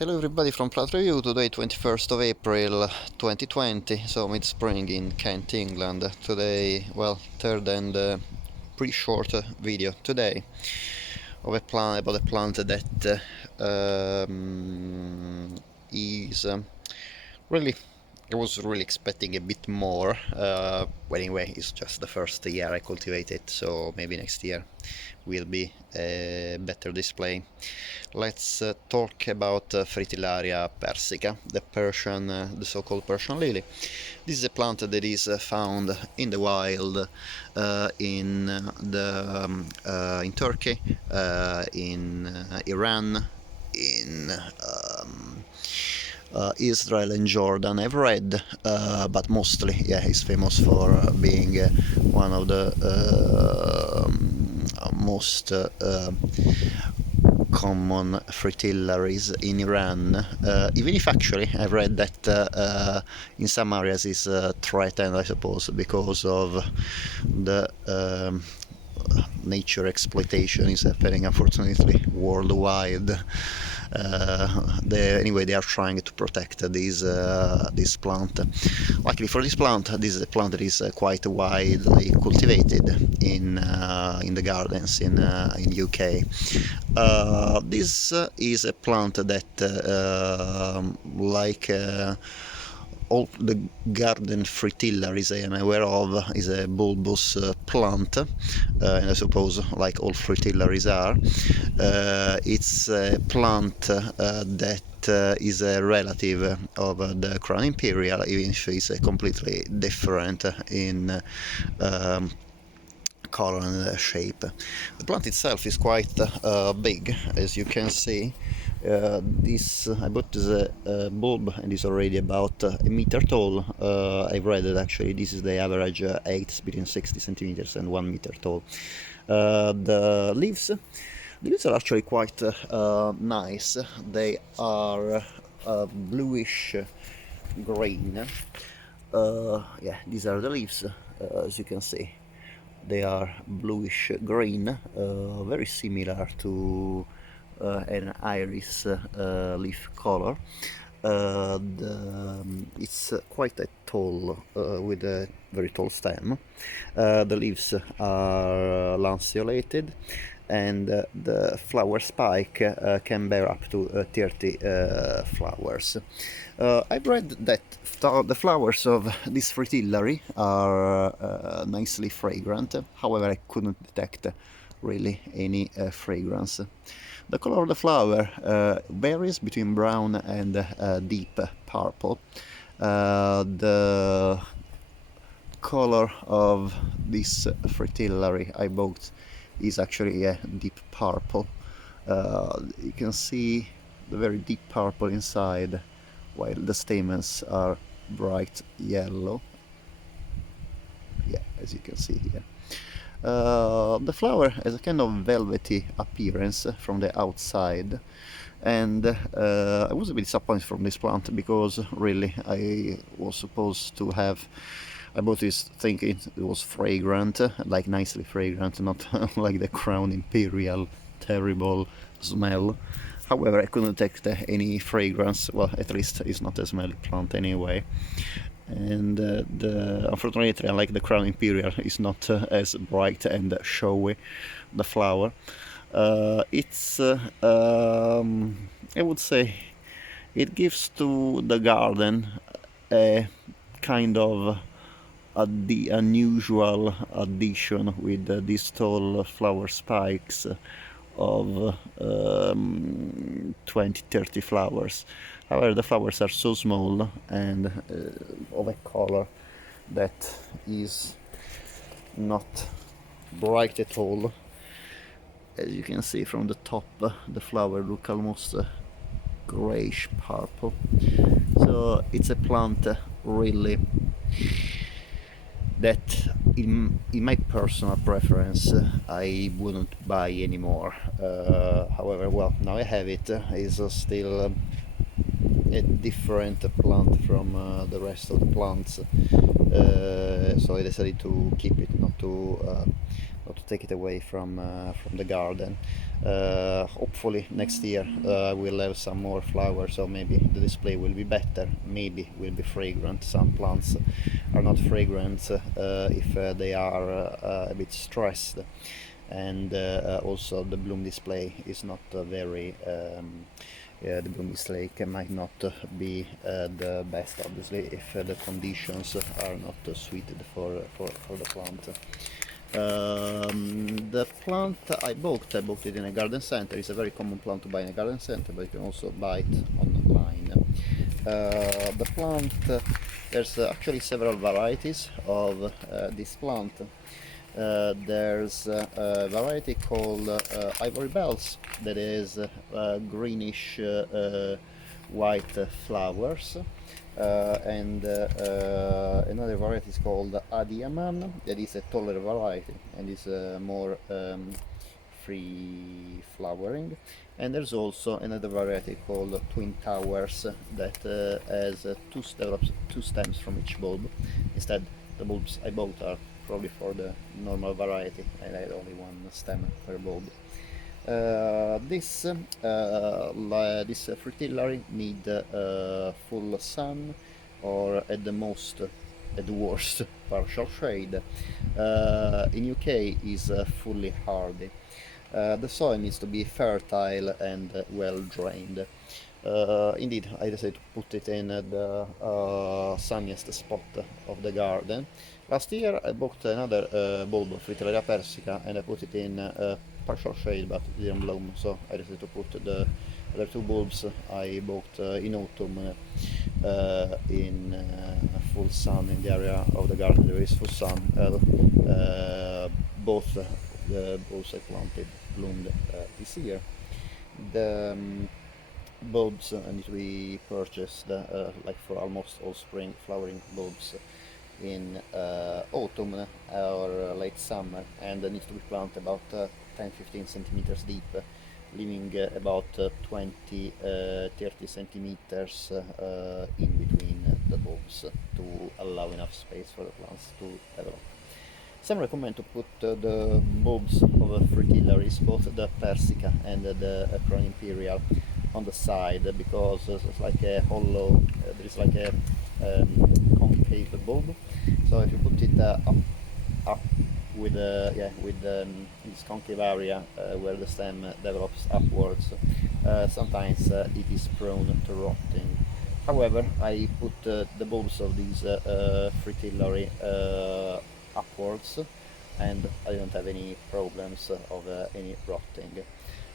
Hello everybody from Plant Review, today 21st of April 2020, so mid-spring in Kent, England. Today, well, third and pretty short video today of a plant, about a plant that is really, I was really expecting a bit more. Well, anyway, it's just the first year I cultivate it, so maybe next year will be a better display. Let's talk about Fritillaria persica, the Persian, the so-called Persian lily. This is a plant that is found in the wild in Turkey, in Iran, in Israel and Jordan. I've read, but mostly, yeah, he's famous for being one of the most common fritillaries in Iran, even if actually I've read that in some areas is threatened, I suppose, because of the nature exploitation is happening, unfortunately, worldwide. Anyway, they are trying to protect this plant. Luckily for this plant, this is a plant that is quite widely cultivated in the gardens in UK. This is a plant that, like all the garden fritillaries I am aware of, is a bulbous plant, and I suppose like all fritillaries are. It's a plant that is a relative of the crown imperial, even if it's completely different in color and shape. The plant itself is quite big, as you can see. I bought this bulb and it's already about a meter tall. I've read that actually this is the average height between 60 centimeters and 1 meter tall. The leaves are actually quite nice. They are bluish green. Yeah, these are the leaves, as you can see. They are bluish green, very similar to an iris leaf color. It's quite a tall, with a very tall stem. The leaves are lanceolated, and the flower spike can bear up to 30 flowers. I've read that the flowers of this fritillary are nicely fragrant. However, I couldn't detect really any fragrance. The color of the flower varies between brown and deep purple. The color of this fritillary I bought is actually a deep purple. You can see the very deep purple inside, while the stamens are bright yellow. Yeah, as you can see here. The flower has a kind of velvety appearance from the outside, and I was a bit disappointed from this plant because really I was supposed to have, I bought this thinking it was fragrant, like nicely fragrant, not like the Crown Imperial terrible smell. However, I couldn't detect any fragrance. Well, at least it's not a smelly plant anyway. And unfortunately, unlike the Crown Imperial, is not as bright and showy, the flower. It's I would say it gives to the garden a kind of the unusual addition with these tall flower spikes of 20-30 flowers. However, the flowers are so small and of a color that is not bright at all. As you can see from the top, the flower look almost grayish purple. So it's a plant really that in my personal preference I wouldn't buy anymore. However, well, now I have it. It's still a different plant from the rest of the plants, so I decided to keep it, not to not to take it away from the garden. Hopefully next year we'll have some more flowers, so maybe the display will be better, maybe will be fragrant. Some plants are not fragrant if they are a bit stressed, and also the bloom display is not very yeah, the bloom display might not be the best, obviously, if the conditions are not suited for the plant. The plant I bought it in a garden center. It's a very common plant to buy in a garden center, but you can also buy it online. The plant, there's actually several varieties of this plant. There's a variety called ivory bells that is greenish white flowers, and another variety is called adiaman, that is a taller variety and is more free flowering. And there's also another variety called twin towers that has develops two stems from each bulb. Instead, the bulbs I bought are probably for the normal variety, and I had only one stem per bulb. This fritillary need full sun, or at the most, at the worst, partial shade. In UK is fully hardy. The soil needs to be fertile and well drained. Indeed, I decided to put it in the sunniest spot of the garden. Last year I bought another bulb of Fritillaria persica, and I put it in partial shade, but it didn't bloom, so I decided to put the other two bulbs I bought in autumn in full sun in the area of the garden. There is full sun. Both the bulbs I planted bloomed this year. The bulbs need to be purchased like for almost all spring flowering bulbs in autumn or late summer, and they need to be planted about 10-15 centimeters deep, leaving about 20-30 centimeters in between the bulbs to allow enough space for the plants to develop. Some recommend to put the bulbs of fritillaries, both the persica and the crown imperial, on the side, because it's like a hollow, there is like a concave bulb. So if you put it up with this concave area where the stem develops upwards, sometimes it is prone to rotting. However, I put the bulbs of these fritillary upwards, and I don't have any problems of any rotting.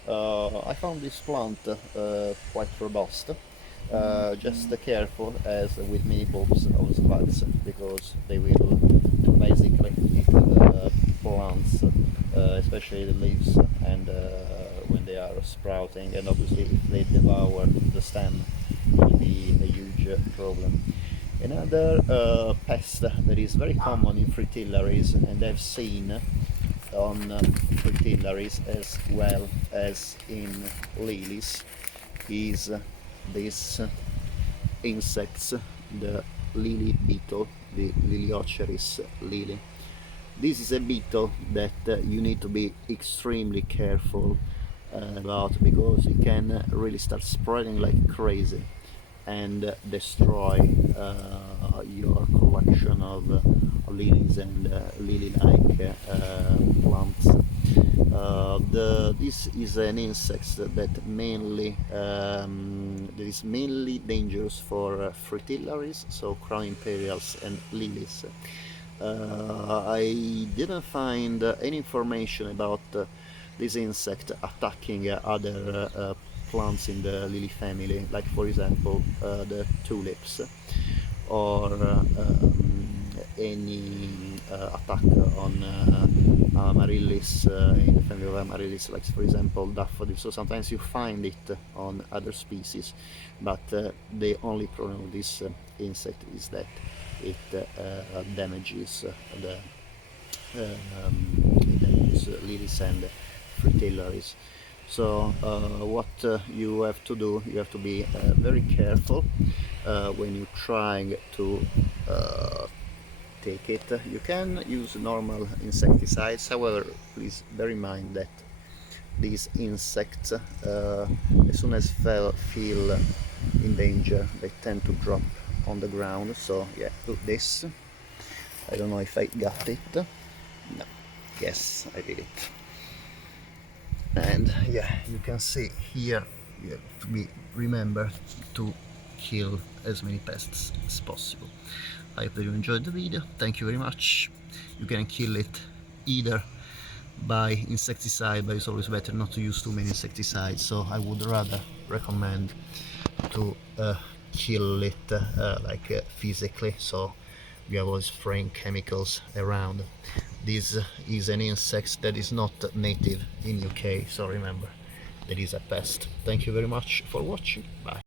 I found this plant quite robust. Just careful, as with many bulbs, of slugs, because they will basically eat the plants, especially the leaves, and when they are sprouting, and obviously if they devour the stem, it will be a huge problem. Another pest that is very common in fritillaries, and I've seen on fritillaries as well as in lilies, is these insects, the lili beetle, the Lilioceris lili. This is a beetle that you need to be extremely careful about, because it can really start spreading like crazy and destroy your collection of lilies and lily-like plants. This is an insect that is mainly dangerous for fritillaries, so crown imperials and lilies. I didn't find any information about this insect attacking other plants in the lily family, like for example the tulips, or any attack on amaryllis in the family of amaryllis, like for example daffodils. So sometimes you find it on other species, but the only problem with this insect is that it damages lilies and fritillaries. So what you have to do, you have to be very careful when you're trying to take it. You can use normal insecticides, however, please bear in mind that these insects, as soon as feel in danger, they tend to drop on the ground. So yeah, do this. I don't know if I got it. No. Yes, I did it. And yeah, you can see here you have to remember to kill as many pests as possible. I hope that you enjoyed the video. Thank you very much. You can kill it either by insecticide, but it's always better not to use too many insecticides, so I would rather recommend to kill it physically, so we avoid spraying chemicals around. This is an insect that is not native in UK, so remember that is a pest. Thank you very much for watching. Bye.